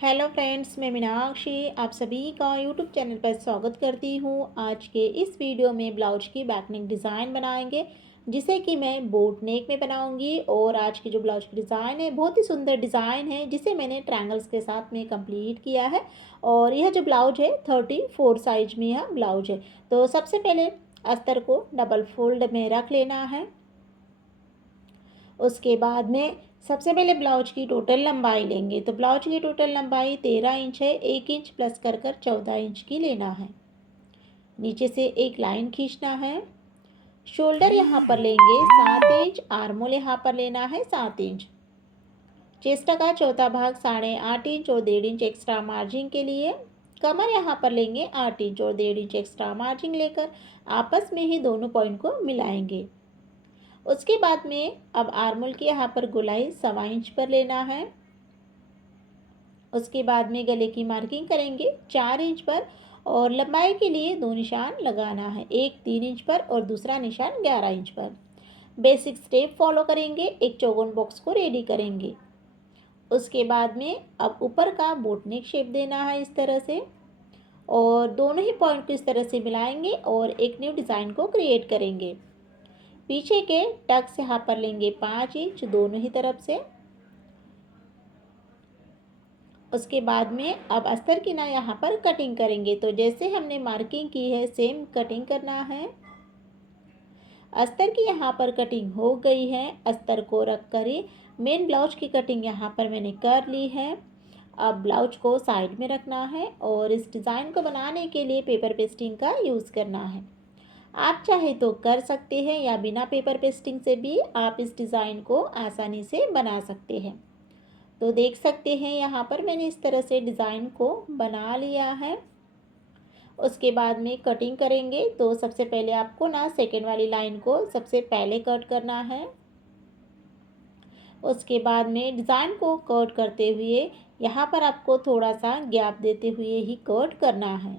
Hello friends, मैं मीनाक्षी आप सभी का यूट्यूब चैनल पर स्वागत करती हूँ। आज के इस वीडियो में ब्लाउज की बैक नेक डिज़ाइन बनाएंगे, जिसे कि मैं बोट नेक में बनाऊंगी। और आज की जो ब्लाउज की डिज़ाइन है बहुत ही सुंदर डिज़ाइन है, जिसे मैंने ट्रायंगल्स के साथ में कंप्लीट किया है। और यह जो ब्लाउज है 34 साइज में यह ब्लाउज है। तो सबसे पहले अस्तर को डबल फोल्ड में रख लेना है। उसके बाद में सबसे पहले ब्लाउज की टोटल लंबाई लेंगे। तो ब्लाउज की टोटल लंबाई 13 इंच है। 1 इंच प्लस कर 14 इंच की लेना है। नीचे से एक लाइन खींचना है। शोल्डर यहाँ पर लेंगे 7 इंच। आर्मोल यहाँ पर लेना है 7 इंच। चेस्ट का चौथा भाग 8.5 इंच और 1.5 इंच एक्स्ट्रा मार्जिन के लिए। कमर यहाँ पर लेंगे 8 इंच और 1.5 इंच एक्स्ट्रा मार्जिन लेकर आपस में ही दोनों पॉइंट को मिलाएंगे। उसके बाद में अब आर्मोल की यहाँ पर गोलाई 1.25 इंच पर लेना है। उसके बाद में गले की मार्किंग करेंगे 4 इंच पर। और लंबाई के लिए 2 निशान लगाना है, एक 3 इंच पर और दूसरा निशान 11 इंच पर। बेसिक स्टेप फॉलो करेंगे। एक चौकोन बॉक्स को रेडी करेंगे। उसके बाद में अब ऊपर का बोट नेक शेप देना है इस तरह से। और दोनों ही पॉइंट को इस तरह से मिलाएंगे और एक न्यू डिज़ाइन को क्रिएट करेंगे। पीछे के टक्स यहाँ पर लेंगे 5 इंच दोनों ही तरफ से। उसके बाद में अब अस्तर की ना यहाँ पर कटिंग करेंगे। तो जैसे हमने मार्किंग की है सेम कटिंग करना है। अस्तर की यहाँ पर कटिंग हो गई है। अस्तर को रख कर ही मेन ब्लाउज की कटिंग यहाँ पर मैंने कर ली है। अब ब्लाउज को साइड में रखना है और इस डिज़ाइन को बनाने के लिए पेपर पेस्टिंग का यूज़ करना है। आप चाहे तो कर सकते हैं या बिना पेपर पेस्टिंग से भी आप इस डिज़ाइन को आसानी से बना सकते हैं। तो देख सकते हैं यहाँ पर मैंने इस तरह से डिज़ाइन को बना लिया है। उसके बाद में कटिंग करेंगे। तो सबसे पहले आपको ना सेकेंड वाली लाइन को सबसे पहले कट करना है। उसके बाद में डिज़ाइन को कट करते हुए यहाँ पर आपको थोड़ा सा गैप देते हुए ही कट करना है।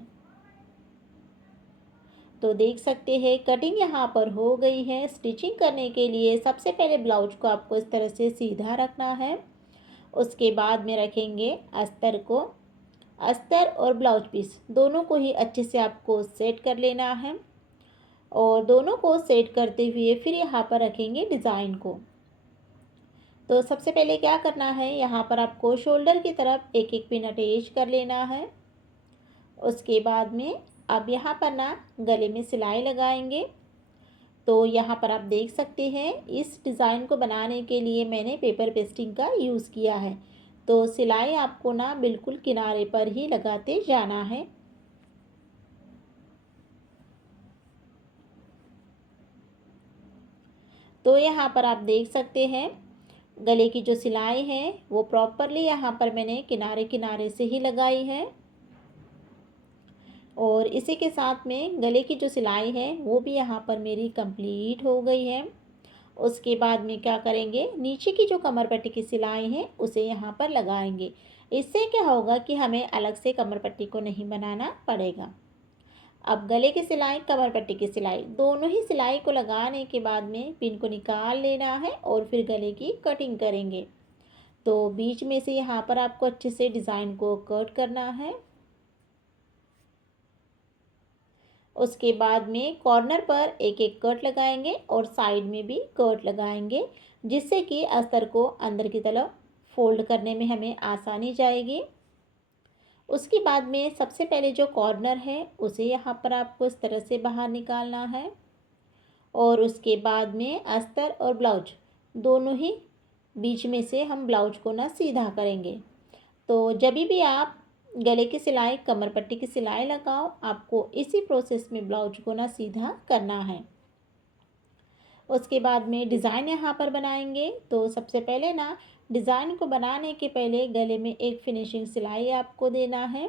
तो देख सकते हैं कटिंग यहाँ पर हो गई है। स्टिचिंग करने के लिए सबसे पहले ब्लाउज को आपको इस तरह से सीधा रखना है। उसके बाद में रखेंगे अस्तर को। अस्तर और ब्लाउज पीस दोनों को ही अच्छे से आपको सेट कर लेना है। और दोनों को सेट करते हुए फिर यहाँ पर रखेंगे डिज़ाइन को। तो सबसे पहले क्या करना है, यहाँ पर आपको शोल्डर की तरफ एक एक पिन अटैच कर लेना है। उसके बाद में अब यहाँ पर ना गले में सिलाई लगाएंगे। तो यहाँ पर आप देख सकते हैं इस डिज़ाइन को बनाने के लिए मैंने पेपर पेस्टिंग का यूज़ किया है। तो सिलाई आपको ना बिल्कुल किनारे पर ही लगाते जाना है। तो यहाँ पर आप देख सकते हैं गले की जो सिलाई है वो प्रॉपरली यहाँ पर मैंने किनारे किनारे से ही लगाई है। और इसी के साथ में गले की जो सिलाई है वो भी यहाँ पर मेरी कंप्लीट हो गई है। उसके बाद में क्या करेंगे, नीचे की जो कमर पट्टी की सिलाई है उसे यहाँ पर लगाएंगे। इससे क्या होगा कि हमें अलग से कमर पट्टी को नहीं बनाना पड़ेगा। अब गले की सिलाई कमर पट्टी की सिलाई दोनों ही सिलाई को लगाने के बाद में पिन को निकाल लेना है और फिर गले की कटिंग करेंगे। तो बीच में से यहाँ पर आपको अच्छे से डिज़ाइन को कट करना है। उसके बाद में कॉर्नर पर एक एक कट लगाएंगे और साइड में भी कट लगाएंगे, जिससे कि अस्तर को अंदर की तरफ फोल्ड करने में हमें आसानी जाएगी। उसके बाद में सबसे पहले जो कॉर्नर है उसे यहाँ पर आपको इस तरह से बाहर निकालना है। और उसके बाद में अस्तर और ब्लाउज दोनों ही बीच में से हम ब्लाउज को ना सीधा करेंगे। तो जब भी आप गले की सिलाई कमर पट्टी की सिलाई लगाओ, आपको इसी प्रोसेस में ब्लाउज को ना सीधा करना है। उसके बाद में डिज़ाइन यहाँ पर बनाएंगे। तो सबसे पहले ना डिज़ाइन को बनाने के पहले गले में एक फिनिशिंग सिलाई आपको देना है।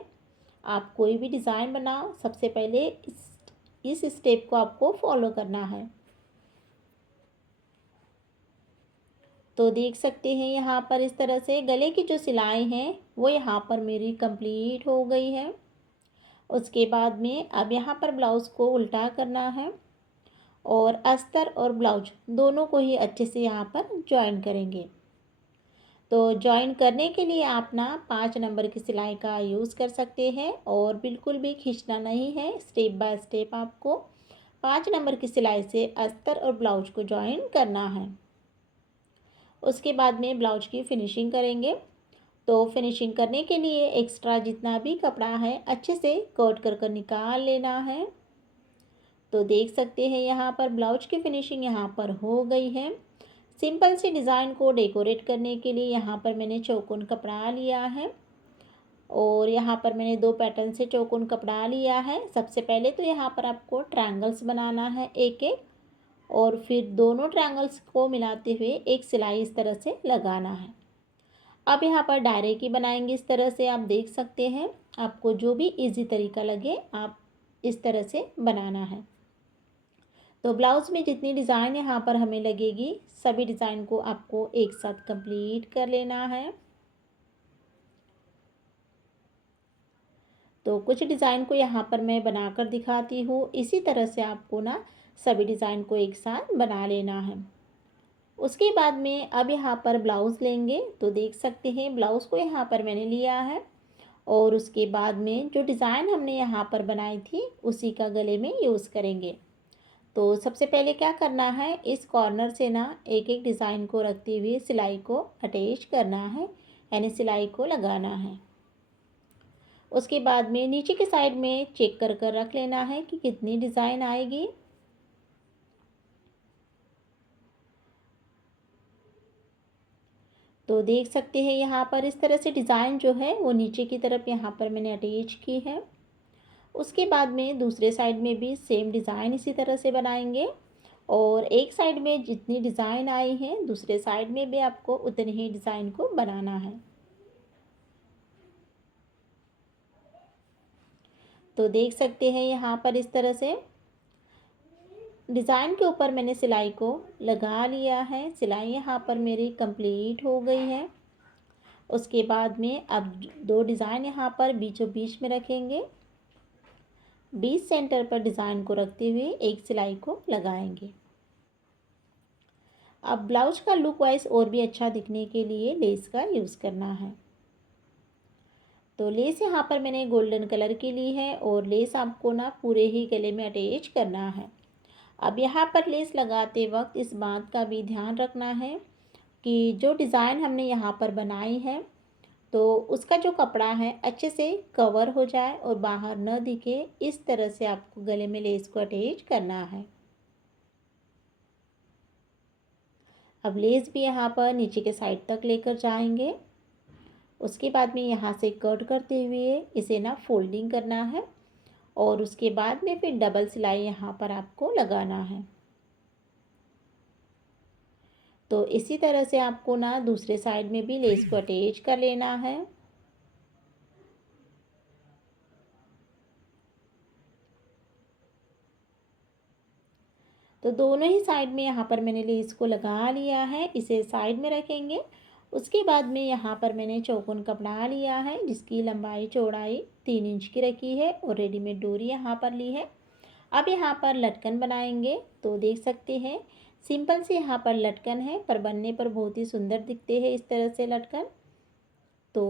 आप कोई भी डिज़ाइन बनाओ, सबसे पहले इस स्टेप को आपको फॉलो करना है। तो देख सकते हैं यहाँ पर इस तरह से गले की जो सिलाई है वो यहाँ पर मेरी कंप्लीट हो गई है। उसके बाद में अब यहाँ पर ब्लाउज़ को उल्टा करना है और अस्तर और ब्लाउज दोनों को ही अच्छे से यहाँ पर ज्वाइन करेंगे। तो जॉइन करने के लिए आप ना 5 नंबर की सिलाई का यूज़ कर सकते हैं और बिल्कुल भी खींचना नहीं है। स्टेप बाय स्टेप आपको 5 नंबर की सिलाई से अस्तर और ब्लाउज को जॉइन करना है। उसके बाद में ब्लाउज की फिनिशिंग करेंगे। तो फिनिशिंग करने के लिए एक्स्ट्रा जितना भी कपड़ा है अच्छे से कट कर कर निकाल लेना है। तो देख सकते हैं यहाँ पर ब्लाउज की फिनिशिंग यहाँ पर हो गई है। सिंपल सी डिज़ाइन को डेकोरेट करने के लिए यहाँ पर मैंने चौकोन कपड़ा लिया है और यहाँ पर मैंने 2 पैटर्न से चौकोन कपड़ा लिया है। सबसे पहले तो यहाँ पर आपको ट्रायंगल्स बनाना है एक एक, और फिर दोनों ट्रायंगल्स को मिलाते हुए एक सिलाई इस तरह से लगाना है। अब यहाँ पर दायरे की बनाएंगे इस तरह से, आप देख सकते हैं। आपको जो भी इजी तरीका लगे आप इस तरह से बनाना है। तो ब्लाउज में जितनी डिज़ाइन यहाँ पर हमें लगेगी सभी डिज़ाइन को आपको एक साथ कंप्लीट कर लेना है। तो कुछ डिज़ाइन को यहाँ पर मैं बनाकर दिखाती हूँ। इसी तरह से आपको ना सभी डिज़ाइन को एक साथ बना लेना है। उसके बाद में अब यहाँ पर ब्लाउज़ लेंगे। तो देख सकते हैं ब्लाउज़ को यहाँ पर मैंने लिया है और उसके बाद में जो डिज़ाइन हमने यहाँ पर बनाई थी उसी का गले में यूज़ करेंगे। तो सबसे पहले क्या करना है, इस कॉर्नर से ना एक एक डिज़ाइन को रखते हुए सिलाई को अटैच करना है, यानी सिलाई को लगाना है। उसके बाद में नीचे के साइड में चेक कर कर रख लेना है कि कितनी डिज़ाइन आएगी। तो देख सकते हैं यहाँ पर इस तरह से डिज़ाइन जो है वो नीचे की तरफ यहाँ पर मैंने अटैच की है। उसके बाद में दूसरे साइड में भी सेम डिज़ाइन इसी तरह से बनाएंगे और एक साइड में जितनी डिज़ाइन आई है दूसरे साइड में भी आपको उतनी ही डिज़ाइन को बनाना है। तो देख सकते हैं यहाँ पर इस तरह से डिज़ाइन के ऊपर मैंने सिलाई को लगा लिया है। सिलाई यहाँ पर मेरी कंप्लीट हो गई है। उसके बाद में अब 2 डिज़ाइन यहाँ पर बीचों बीच में रखेंगे। बीच सेंटर पर डिज़ाइन को रखते हुए एक सिलाई को लगाएंगे। अब ब्लाउज का लुक वाइज और भी अच्छा दिखने के लिए लेस का यूज़ करना है। तो लेस यहाँ पर मैंने गोल्डन कलर की ली है और लेस आपको ना पूरे ही गले में अटैच करना है। अब यहाँ पर लेस लगाते वक्त इस बात का भी ध्यान रखना है कि जो डिज़ाइन हमने यहाँ पर बनाई है तो उसका जो कपड़ा है अच्छे से कवर हो जाए और बाहर न दिखे, इस तरह से आपको गले में लेस को अटैच करना है। अब लेस भी यहाँ पर नीचे के साइड तक लेकर जाएंगे। उसके बाद में यहाँ से कट करते हुए इसे ना फोल्डिंग करना है और उसके बाद में फिर डबल सिलाई यहाँ पर आपको लगाना है। तो इसी तरह से आपको ना दूसरे साइड में भी लेस को अटैच कर लेना है। तो दोनों ही साइड में यहाँ पर मैंने लेस को लगा लिया है, इसे साइड में रखेंगे। उसके बाद में यहाँ पर मैंने चौकोन कपड़ा लिया है जिसकी लंबाई चौड़ाई 3 इंच की रखी है और रेडीमेड डोरी यहाँ पर ली है। अब यहाँ पर लटकन बनाएंगे। तो देख सकते हैं सिंपल से यहाँ पर लटकन है पर बनने पर बहुत ही सुंदर दिखते हैं इस तरह से लटकन। तो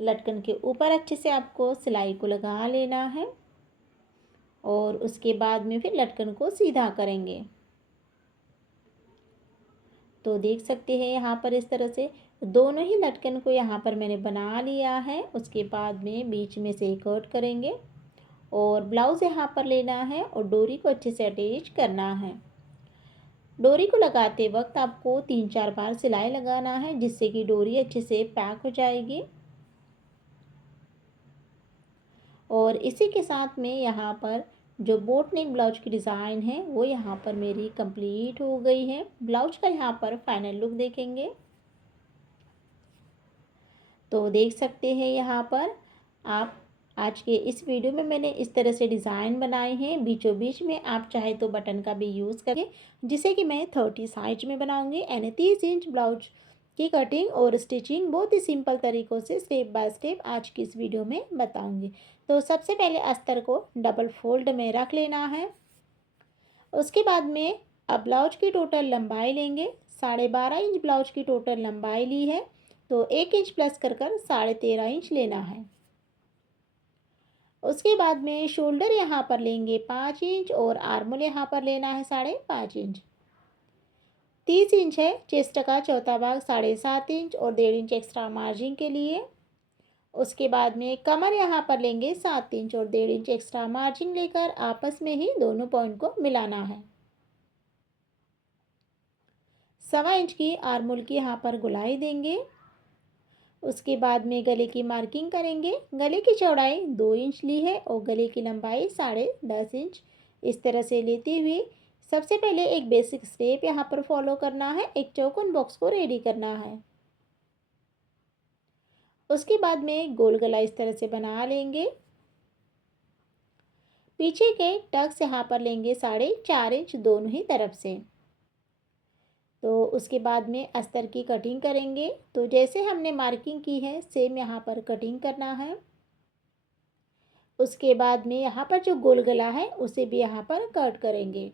लटकन के ऊपर अच्छे से आपको सिलाई को लगा लेना है और उसके बाद में फिर लटकन को सीधा करेंगे। तो देख सकते हैं यहाँ पर इस तरह से दोनों ही लटकन को यहाँ पर मैंने बना लिया है। उसके बाद में बीच में से कट करेंगे और ब्लाउज़ यहाँ पर लेना है और डोरी को अच्छे से अटैच करना है। डोरी को लगाते वक्त आपको 3-4 बार सिलाई लगाना है जिससे कि डोरी अच्छे से पैक हो जाएगी। और इसी के साथ में यहाँ पर जो बोट नेक ब्लाउज की डिज़ाइन है वो यहाँ पर मेरी कंप्लीट हो गई है। ब्लाउज का यहाँ पर फाइनल लुक देखेंगे। तो देख सकते हैं यहाँ पर आप आज के इस वीडियो में मैंने इस तरह से डिज़ाइन बनाए हैं। बीचों बीच में आप चाहे तो बटन का भी यूज़ करें, जिसे कि मैं 30 साइज में बनाऊंगी। यानी 30 इंच ब्लाउज की कटिंग और स्टिचिंग बहुत ही सिंपल तरीक़ों से स्टेप बाय स्टेप आज की इस वीडियो में बताऊंगी। तो सबसे पहले अस्तर को डबल फोल्ड में रख लेना है। उसके बाद में अब ब्लाउज की टोटल लंबाई लेंगे। 12.5 इंच ब्लाउज की टोटल लंबाई ली है तो 1 इंच प्लस कर 13.5 इंच लेना है। उसके बाद में शोल्डर यहाँ पर लेंगे 5 इंच और आर्मोल यहाँ पर लेना है 5.5 इंच। 30 इंच है चेस्ट का चौथा भाग, 7.5 इंच और 1.5 इंच एक्स्ट्रा मार्जिन के लिए। उसके बाद में कमर यहाँ पर लेंगे 7 इंच और 1.5 इंच एक्स्ट्रा मार्जिन लेकर आपस में ही दोनों पॉइंट को मिलाना है। 1.25 इंच की आर्मोल की यहाँ पर गुलाई देंगे। उसके बाद में गले की मार्किंग करेंगे। गले की चौड़ाई 2 इंच ली है और गले की लंबाई 10.5 इंच। इस तरह से लेते हुए सबसे पहले एक बेसिक स्टेप यहाँ पर फॉलो करना है। एक चौकोन बॉक्स को रेडी करना है। उसके बाद में गोल गला इस तरह से बना लेंगे। पीछे के टक्स यहाँ पर लेंगे 4.5 इंच दोनों ही तरफ से। तो उसके बाद में अस्तर की कटिंग करेंगे। तो जैसे हमने मार्किंग की है सेम यहाँ पर कटिंग करना है। उसके बाद में यहाँ पर जो गोल गला है उसे भी यहाँ पर कट करेंगे।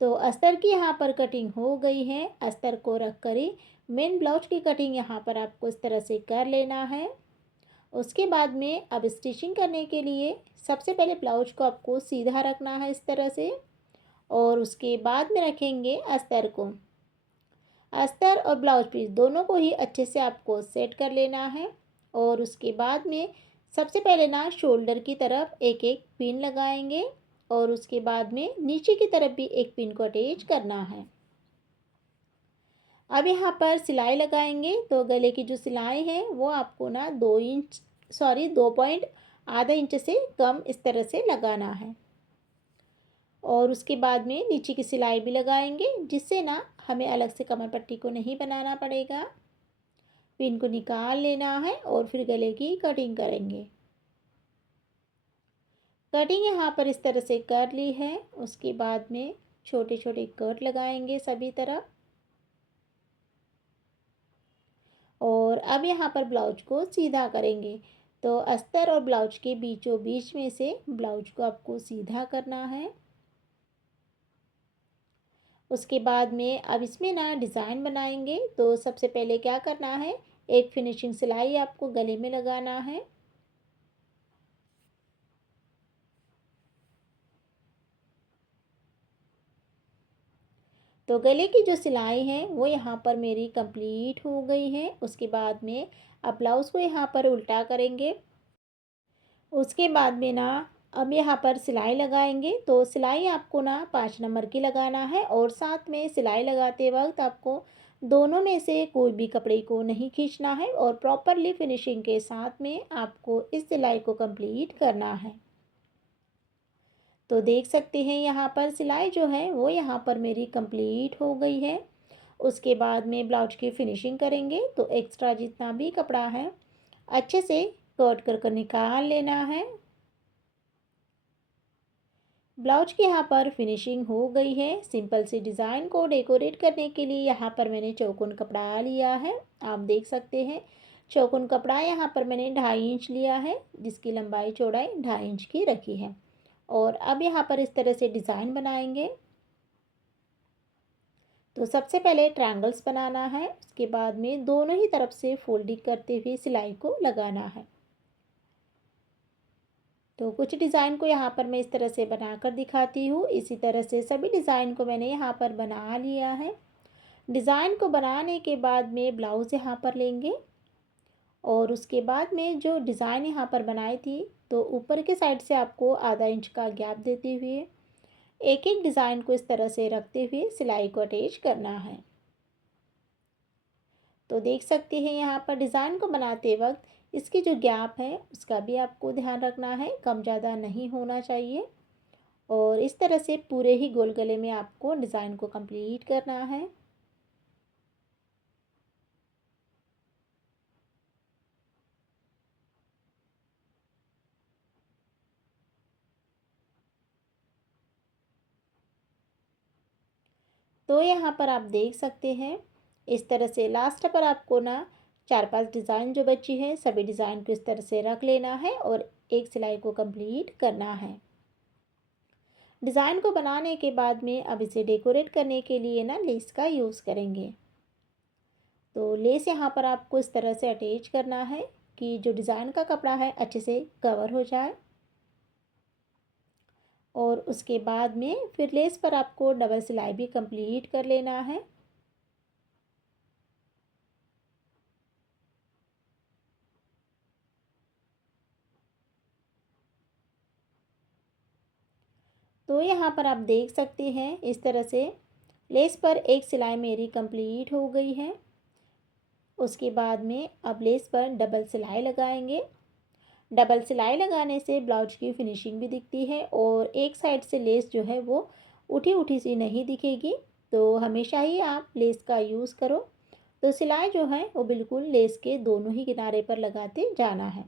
तो अस्तर की यहाँ पर कटिंग हो गई है। अस्तर को रख कर ही मेन ब्लाउज की कटिंग यहाँ पर आपको इस तरह से कर लेना है। उसके बाद में अब स्टिचिंग करने के लिए सबसे पहले ब्लाउज को आपको सीधा रखना है इस तरह से, और उसके बाद में रखेंगे अस्तर को। अस्तर और ब्लाउज पीस दोनों को ही अच्छे से आपको सेट कर लेना है। और उसके बाद में सबसे पहले ना शोल्डर की तरफ एक एक पिन लगाएंगे और उसके बाद में नीचे की तरफ भी एक पिन को अटैच करना है। अब यहाँ पर सिलाई लगाएंगे। तो गले की जो सिलाई है वो आपको ना 2.5 इंच से कम इस तरह से लगाना है। और उसके बाद में नीचे की सिलाई भी लगाएंगे, जिससे ना हमें अलग से कमर पट्टी को नहीं बनाना पड़ेगा। पिन को निकाल लेना है और फिर गले की कटिंग करेंगे। कटिंग यहाँ पर इस तरह से कर ली है। उसके बाद में छोटे छोटे कट लगाएंगे सभी तरफ। और अब यहाँ पर ब्लाउज को सीधा करेंगे। तो अस्तर और ब्लाउज के बीचों बीच में से ब्लाउज को आपको सीधा करना है। उसके बाद में अब इसमें ना डिज़ाइन बनाएंगे। तो सबसे पहले क्या करना है, एक फिनिशिंग सिलाई आपको गले में लगाना है। तो गले की जो सिलाई है वो यहाँ पर मेरी कंप्लीट हो गई है। उसके बाद में अब ब्लाउज़ को यहाँ पर उल्टा करेंगे। उसके बाद में ना अब यहाँ पर सिलाई लगाएंगे। तो सिलाई आपको ना 5 नंबर की लगाना है और साथ में सिलाई लगाते वक्त आपको दोनों में से कोई भी कपड़े को नहीं खींचना है और प्रॉपरली फिनिशिंग के साथ में आपको इस सिलाई को कंप्लीट करना है। तो देख सकते हैं यहाँ पर सिलाई जो है वो यहाँ पर मेरी कंप्लीट हो गई है। उसके बाद में ब्लाउज की फिनिशिंग करेंगे। तो एक्स्ट्रा जितना भी कपड़ा है अच्छे से कट कर निकाल लेना है। ब्लाउज की यहाँ पर फिनिशिंग हो गई है। सिंपल सी डिज़ाइन को डेकोरेट करने के लिए यहाँ पर मैंने चौकोन कपड़ा लिया है। आप देख सकते हैं चौकोन कपड़ा यहाँ पर मैंने 2.5 इंच लिया है, जिसकी लंबाई चौड़ाई 2.5 इंच की रखी है। और अब यहाँ पर इस तरह से डिज़ाइन बनाएंगे। तो सबसे पहले ट्रायंगल्स बनाना है। उसके बाद में दोनों ही तरफ से फोल्डिंग करते हुए सिलाई को लगाना है। तो कुछ डिज़ाइन को यहाँ पर मैं इस तरह से बनाकर दिखाती हूँ। इसी तरह से सभी डिज़ाइन को मैंने यहाँ पर बना लिया है। डिज़ाइन को बनाने के बाद में ब्लाउज़ यहाँ पर लेंगे और उसके बाद में जो डिज़ाइन यहाँ पर बनाई थी तो ऊपर के साइड से आपको आधा इंच का गैप देते हुए एक एक डिज़ाइन को इस तरह से रखते हुए सिलाई को अटैच करना है। तो देख सकते हैं यहाँ पर डिज़ाइन को बनाते वक्त इसकी जो गैप है उसका भी आपको ध्यान रखना है, कम ज़्यादा नहीं होना चाहिए। और इस तरह से पूरे ही गोल गले में आपको डिज़ाइन को कंप्लीट करना है। तो यहाँ पर आप देख सकते हैं इस तरह से लास्ट पर आपको ना 4-5 डिज़ाइन जो बची है सभी डिज़ाइन को इस तरह से रख लेना है और एक सिलाई को कंप्लीट करना है। डिज़ाइन को बनाने के बाद में अब इसे डेकोरेट करने के लिए ना लेस का यूज़ करेंगे। तो लेस यहाँ पर आपको इस तरह से अटैच करना है कि जो डिज़ाइन का कपड़ा है अच्छे से कवर हो जाए। और उसके बाद में फिर लेस पर आपको डबल सिलाई भी कंप्लीट कर लेना है। तो यहाँ पर आप देख सकते हैं इस तरह से लेस पर एक सिलाई मेरी कंप्लीट हो गई है। उसके बाद में अब लेस पर डबल सिलाई लगाएंगे। डबल सिलाई लगाने से ब्लाउज की फिनिशिंग भी दिखती है और एक साइड से लेस जो है वो उठी उठी सी नहीं दिखेगी। तो हमेशा ही आप लेस का यूज़ करो। तो सिलाई जो है वो बिल्कुल लेस के दोनों ही किनारे पर लगाते जाना है।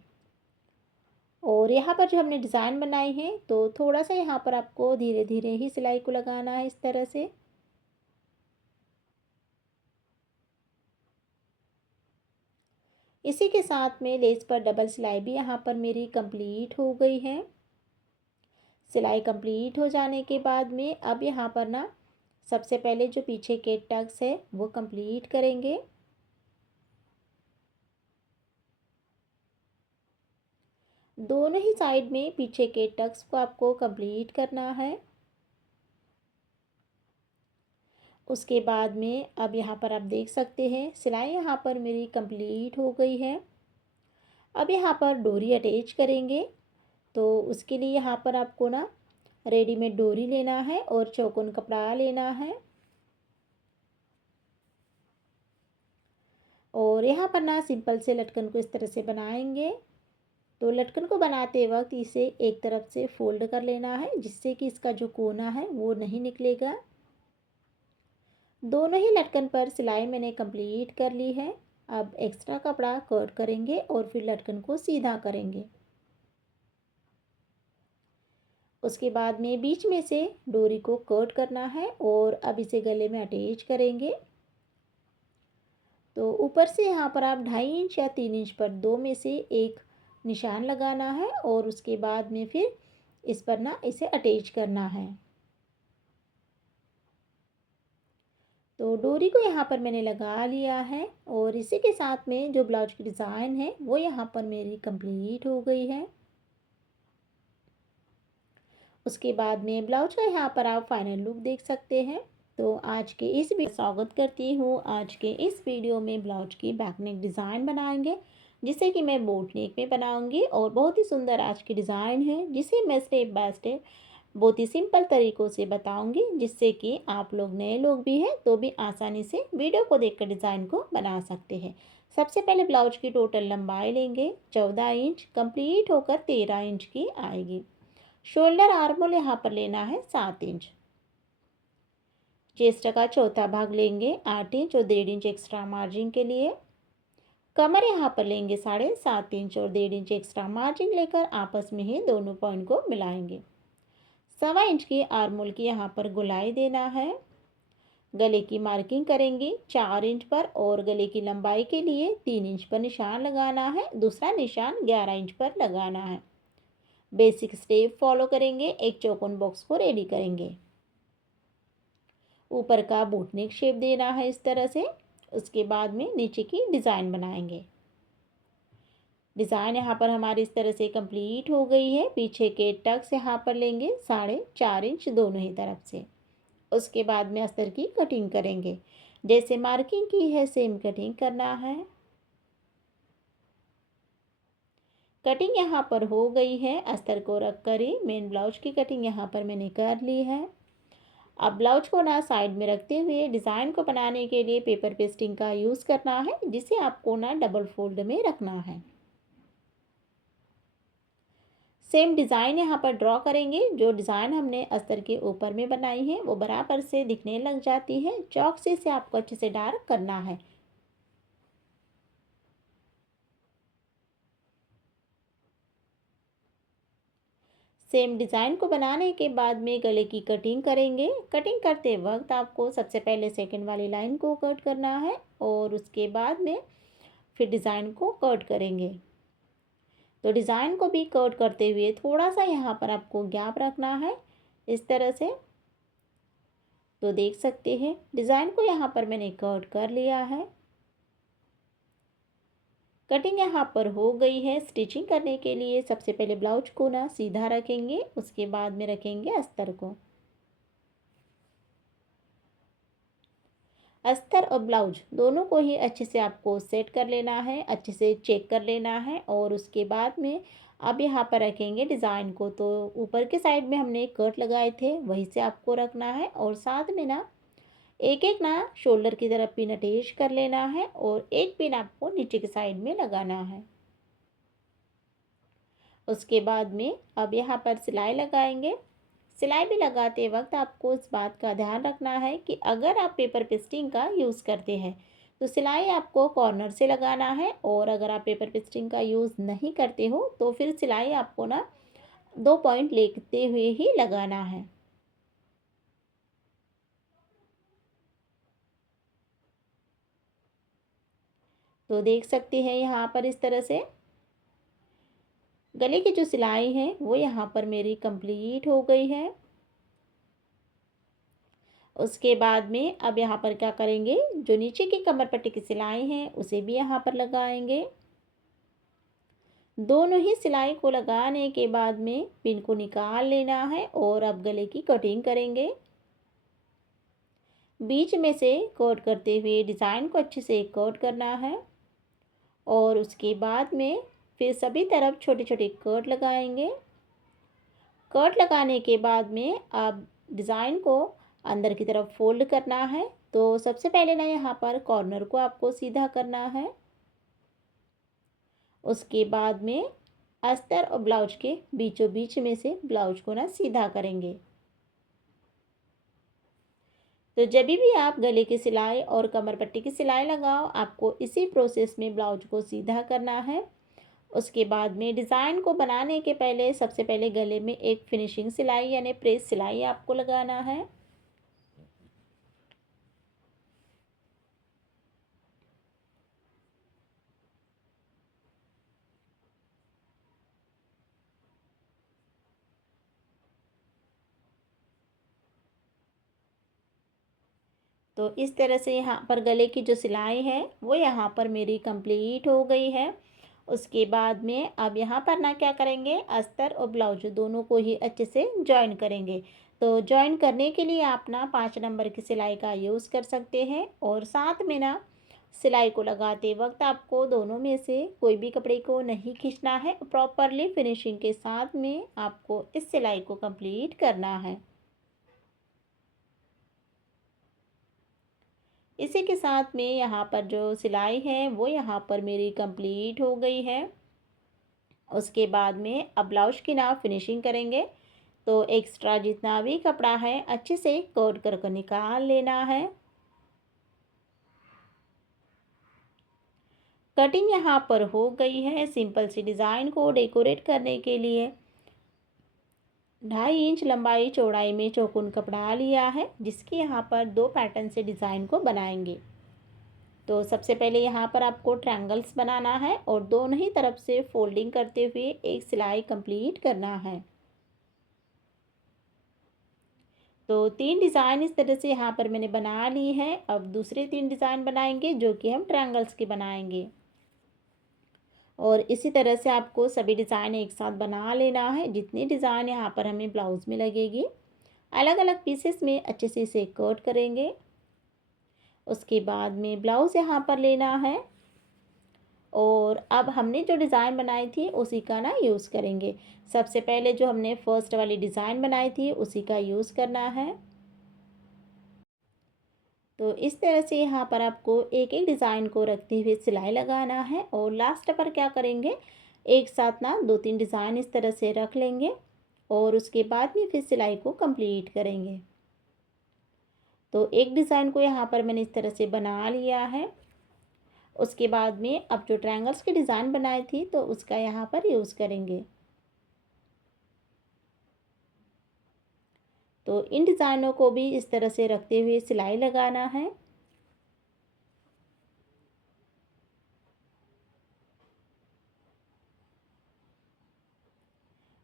और यहाँ पर जो हमने डिज़ाइन बनाई है तो थोड़ा सा यहाँ पर आपको धीरे धीरे ही सिलाई को लगाना है इस तरह से। इसी के साथ में लेस पर डबल सिलाई भी यहाँ पर मेरी कंप्लीट हो गई है। सिलाई कंप्लीट हो जाने के बाद में अब यहाँ पर ना सबसे पहले जो पीछे के टक्स है वो कंप्लीट करेंगे। दोनों ही साइड में पीछे के टक्स को आपको कंप्लीट करना है। उसके बाद में अब यहाँ पर आप देख सकते हैं सिलाई यहाँ पर मेरी कंप्लीट हो गई है। अब यहाँ पर डोरी अटैच करेंगे। तो उसके लिए यहाँ पर आपको ना रेडीमेड डोरी लेना है और चौकोन कपड़ा लेना है। और यहाँ पर ना सिंपल से लटकन को इस तरह से बनाएंगे। तो लटकन को बनाते वक्त इसे एक तरफ से फोल्ड कर लेना है जिससे कि इसका जो कोना है वो नहीं निकलेगा। दोनों ही लटकन पर सिलाई मैंने कंप्लीट कर ली है। अब एक्स्ट्रा कपड़ा कट करेंगे और फिर लटकन को सीधा करेंगे। उसके बाद में बीच में से डोरी को कट करना है और अब इसे गले में अटैच करेंगे। तो ऊपर से यहाँ पर आप 2.5 इंच या 3 इंच पर दो में से एक निशान लगाना है और उसके बाद में फिर इस पर ना इसे अटैच करना है। तो डोरी को यहाँ पर मैंने लगा लिया है और इसी के साथ में जो ब्लाउज की डिज़ाइन है वो यहाँ पर मेरी कंप्लीट हो गई है। उसके बाद में ब्लाउज का यहाँ पर आप फाइनल लुक देख सकते हैं। तो आज के इस स्वागत करती हूँ। आज के इस वीडियो में ब्लाउज की बैक नेक डिज़ाइन बनाएंगे जिसे कि मैं बोट नेक में बनाऊंगी और बहुत ही सुंदर आज की डिज़ाइन है जिसे मैं स्टेप बाय स्टेप बहुत ही सिंपल तरीक़ों से बताऊंगी जिससे कि आप लोग नए लोग भी हैं तो भी आसानी से वीडियो को देखकर डिज़ाइन को बना सकते हैं। सबसे पहले ब्लाउज की टोटल लंबाई लेंगे 14 इंच, कंप्लीट होकर 13 इंच की आएगी। शोल्डर आर्मोल यहाँ पर लेना है 7 इंच। चेस्ट का चौथा भाग लेंगे 8 इंच और 1.5 इंच एक्स्ट्रा मार्जिन के लिए। कमर यहाँ पर लेंगे 7.5 इंच और 1.5 इंच एक्स्ट्रा मार्जिन लेकर आपस में ही दोनों पॉइंट को मिलाएंगे। 1.25 इंच की आर्मोल की यहाँ पर गोलाई देना है। गले की मार्किंग करेंगे 4 इंच पर और गले की लंबाई के लिए 3 इंच पर निशान लगाना है। दूसरा निशान 11 इंच पर लगाना है। बेसिक स्टेप फॉलो करेंगे। एक चौकोन बॉक्स को रेडी करेंगे। ऊपर का बूट नेक शेप देना है इस तरह से। उसके बाद में नीचे की डिज़ाइन बनाएंगे। डिज़ाइन यहाँ पर हमारी इस तरह से कंप्लीट हो गई है। पीछे के टक्स यहाँ पर लेंगे 4.5 इंच दोनों ही तरफ से। उसके बाद में अस्तर की कटिंग करेंगे। जैसे मार्किंग की है सेम कटिंग करना है। कटिंग यहाँ पर हो गई है। अस्तर को रख कर ही मेन ब्लाउज की कटिंग यहाँ पर मैंने कर ली है। अब ब्लाउज को ना साइड में रखते हुए डिज़ाइन को बनाने के लिए पेपर पेस्टिंग का यूज़ करना है जिसे आपको ना डबल फोल्ड में रखना है। सेम डिज़ाइन यहाँ पर ड्रॉ करेंगे। जो डिज़ाइन हमने अस्तर के ऊपर में बनाई है वो बराबर से दिखने लग जाती है। चौक से इसे आपको अच्छे से डार्क करना है। सेम डिज़ाइन को बनाने के बाद में गले की कटिंग करेंगे। कटिंग करते वक्त आपको सबसे पहले सेकंड वाली लाइन को कट करना है और उसके बाद में फिर डिज़ाइन को कट करेंगे। तो डिज़ाइन को भी कट करते हुए थोड़ा सा यहाँ पर आपको गैप रखना है इस तरह से। तो देख सकते हैं डिज़ाइन को यहाँ पर मैंने कट कर लिया है। कटिंग यहाँ पर हो गई है। स्टिचिंग करने के लिए सबसे पहले ब्लाउज को ना सीधा रखेंगे, उसके बाद में रखेंगे अस्तर को। अस्तर और ब्लाउज दोनों को ही अच्छे से आपको सेट कर लेना है, अच्छे से चेक कर लेना है। और उसके बाद में अब यहाँ पर रखेंगे डिज़ाइन को। तो ऊपर के साइड में हमने कट लगाए थे, वहीं से आपको रखना है। और साथ में ना एक एक ना शोल्डर की तरफ पिन अटैच कर लेना है और एक पिन आपको नीचे के साइड में लगाना है। उसके बाद में अब यहाँ पर सिलाई लगाएंगे। सिलाई भी लगाते वक्त आपको इस बात का ध्यान रखना है कि अगर आप पेपर पिस्टिंग का यूज़ करते हैं तो सिलाई आपको कॉर्नर से लगाना है, और अगर आप पेपर पिस्टिंग का यूज़ नहीं करते हो तो फिर सिलाई आपको ना 2 पॉइंट लेते हुए ही लगाना है। तो देख सकते हैं यहाँ पर इस तरह से गले की जो सिलाई है वो यहाँ पर मेरी कंप्लीट हो गई है। उसके बाद में अब यहाँ पर क्या करेंगे, जो नीचे की कमर पट्टी की सिलाई है उसे भी यहाँ पर लगाएंगे। दोनों ही सिलाई को लगाने के बाद में पिन को निकाल लेना है और अब गले की कटिंग करेंगे। बीच में से कट करते हुए डिज़ाइन को अच्छे से कट करना है, और उसके बाद में फिर सभी तरफ छोटे छोटे कट लगाएंगे। कट लगाने के बाद में अब डिज़ाइन को अंदर की तरफ फोल्ड करना है। तो सबसे पहले ना यहाँ पर कॉर्नर को आपको सीधा करना है। उसके बाद में अस्तर और ब्लाउज के बीचों बीच में से ब्लाउज को ना सीधा करेंगे। तो जब भी आप गले की सिलाई और कमर पट्टी की सिलाई लगाओ, आपको इसी प्रोसेस में ब्लाउज को सीधा करना है। उसके बाद में डिज़ाइन को बनाने के पहले सबसे पहले गले में एक फिनिशिंग सिलाई यानी प्रेस सिलाई आपको लगाना है। तो इस तरह से यहाँ पर गले की जो सिलाई है वो यहाँ पर मेरी कंप्लीट हो गई है। उसके बाद में अब यहाँ पर ना क्या करेंगे, अस्तर और ब्लाउज दोनों को ही अच्छे से जॉइन करेंगे। तो जॉइन करने के लिए आप ना 5 नंबर की सिलाई का यूज़ कर सकते हैं। और साथ में ना सिलाई को लगाते वक्त आपको दोनों में से कोई भी कपड़े को नहीं खींचना है। प्रॉपरली फिनिशिंग के साथ में आपको इस सिलाई को कंप्लीट करना है। इसी के साथ में यहाँ पर जो सिलाई है वो यहाँ पर मेरी कंप्लीट हो गई है। उसके बाद में अब ब्लाउज की ना फिनिशिंग करेंगे। तो एक्स्ट्रा जितना भी कपड़ा है अच्छे से कट कर निकाल लेना है। कटिंग यहाँ पर हो गई है। सिंपल सी डिज़ाइन को डेकोरेट करने के लिए 2.5 इंच लंबाई चौड़ाई में चौकोन कपड़ा लिया है, जिसके यहाँ पर 2 पैटर्न से डिज़ाइन को बनाएंगे। तो सबसे पहले यहाँ पर आपको ट्रायंगल्स बनाना है और दोनों ही तरफ से फोल्डिंग करते हुए एक सिलाई कंप्लीट करना है। तो 3 डिज़ाइन इस तरह से यहाँ पर मैंने बना ली है। अब दूसरे 3 डिज़ाइन बनाएंगे जो कि हम ट्रायंगल्स के बनाएंगे। और इसी तरह से आपको सभी डिज़ाइन एक साथ बना लेना है। जितनी डिज़ाइन यहाँ पर हमें ब्लाउज़ में लगेगी, अलग अलग पीसेस में अच्छे से इसे कट करेंगे। उसके बाद में ब्लाउज़ यहाँ पर लेना है, और अब हमने जो डिज़ाइन बनाई थी उसी का ना यूज़ करेंगे। सबसे पहले जो हमने फर्स्ट वाली डिज़ाइन बनाई थी उसी का यूज़ करना है। तो इस तरह से यहाँ पर आपको एक एक डिज़ाइन को रखते हुए सिलाई लगाना है, और लास्ट पर क्या करेंगे, एक साथ ना 2-3 डिज़ाइन इस तरह से रख लेंगे और उसके बाद में फिर सिलाई को कंप्लीट करेंगे। तो एक डिज़ाइन को यहाँ पर मैंने इस तरह से बना लिया है। उसके बाद में अब जो ट्रायंगल्स की डिज़ाइन बनाई थी तो उसका यहाँ पर यूज़ करेंगे। तो इन डिज़ाइनों को भी इस तरह से रखते हुए सिलाई लगाना है।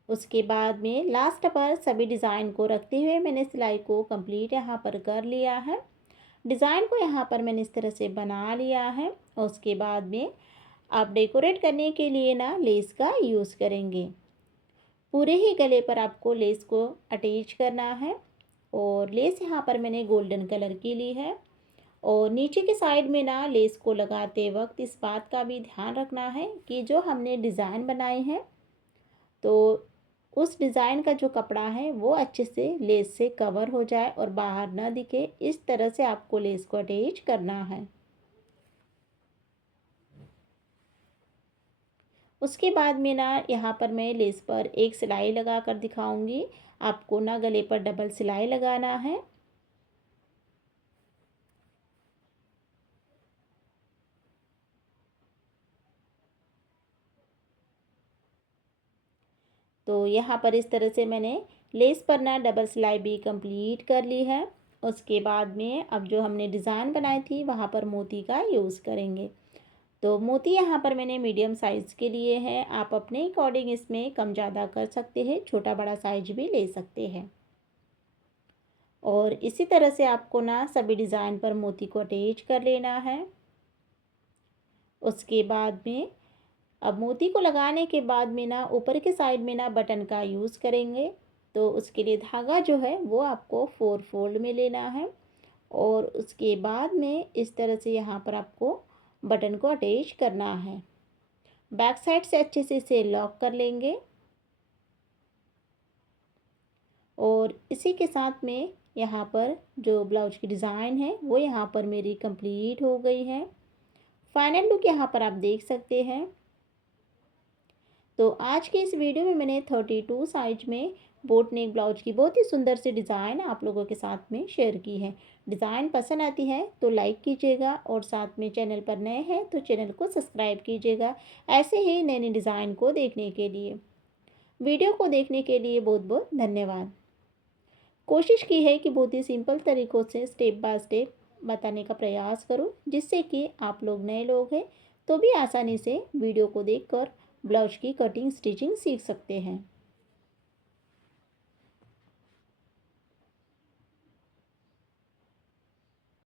उसके बाद में लास्ट पर सभी डिज़ाइन को रखते हुए मैंने सिलाई को कंप्लीट यहाँ पर कर लिया है। डिज़ाइन को यहाँ पर मैंने इस तरह से बना लिया है। और उसके बाद में आप डेकोरेट करने के लिए ना लेस का यूज़ करेंगे। पूरे ही गले पर आपको लेस को अटैच करना है और लेस यहाँ पर मैंने गोल्डन कलर की ली है। और नीचे के साइड में ना लेस को लगाते वक्त इस बात का भी ध्यान रखना है कि जो हमने डिज़ाइन बनाए हैं तो उस डिज़ाइन का जो कपड़ा है वो अच्छे से लेस से कवर हो जाए और बाहर ना दिखे। इस तरह से आपको लेस को अटैच करना है। उसके बाद में ना यहाँ पर मैं लेस पर एक सिलाई लगा कर दिखाऊंगी। आपको ना गले पर डबल सिलाई लगाना है। तो यहाँ पर इस तरह से मैंने लेस पर ना डबल सिलाई भी कंप्लीट कर ली है। उसके बाद में अब जो हमने डिज़ाइन बनाई थी वहाँ पर मोती का यूज़ करेंगे। तो मोती यहाँ पर मैंने मीडियम साइज़ के लिए हैं। आप अपने अकॉर्डिंग इसमें कम ज़्यादा कर सकते हैं, छोटा बड़ा साइज भी ले सकते हैं। और इसी तरह से आपको ना सभी डिज़ाइन पर मोती को अटैच कर लेना है। उसके बाद में अब मोती को लगाने के बाद में ना ऊपर के साइड में ना बटन का यूज़ करेंगे। तो उसके लिए धागा जो है वो आपको 4 फोल्ड में लेना है और उसके बाद में इस तरह से यहाँ पर आपको बटन को अटैच करना है। बैक साइड से अच्छे से इसे लॉक कर लेंगे और इसी के साथ में यहाँ पर जो ब्लाउज की डिज़ाइन है वो यहाँ पर मेरी कंप्लीट हो गई है। फाइनल लुक यहाँ पर आप देख सकते हैं। तो आज के इस वीडियो में मैंने 32 साइज में बोट नेक ब्लाउज की बहुत ही सुंदर सी डिज़ाइन आप लोगों के साथ में शेयर की है। डिज़ाइन पसंद आती है तो लाइक कीजिएगा और साथ में चैनल पर नए हैं तो चैनल को सब्सक्राइब कीजिएगा ऐसे ही नई नई डिज़ाइन को देखने के लिए। वीडियो को देखने के लिए बहुत बहुत धन्यवाद। कोशिश की है कि बहुत ही सिंपल तरीक़ों से स्टेप बाय स्टेप बताने का प्रयास करूं जिससे कि आप लोग नए लोग हैं तो भी आसानी से वीडियो को देखकर ब्लाउज की कटिंग स्टिचिंग सीख सकते हैं।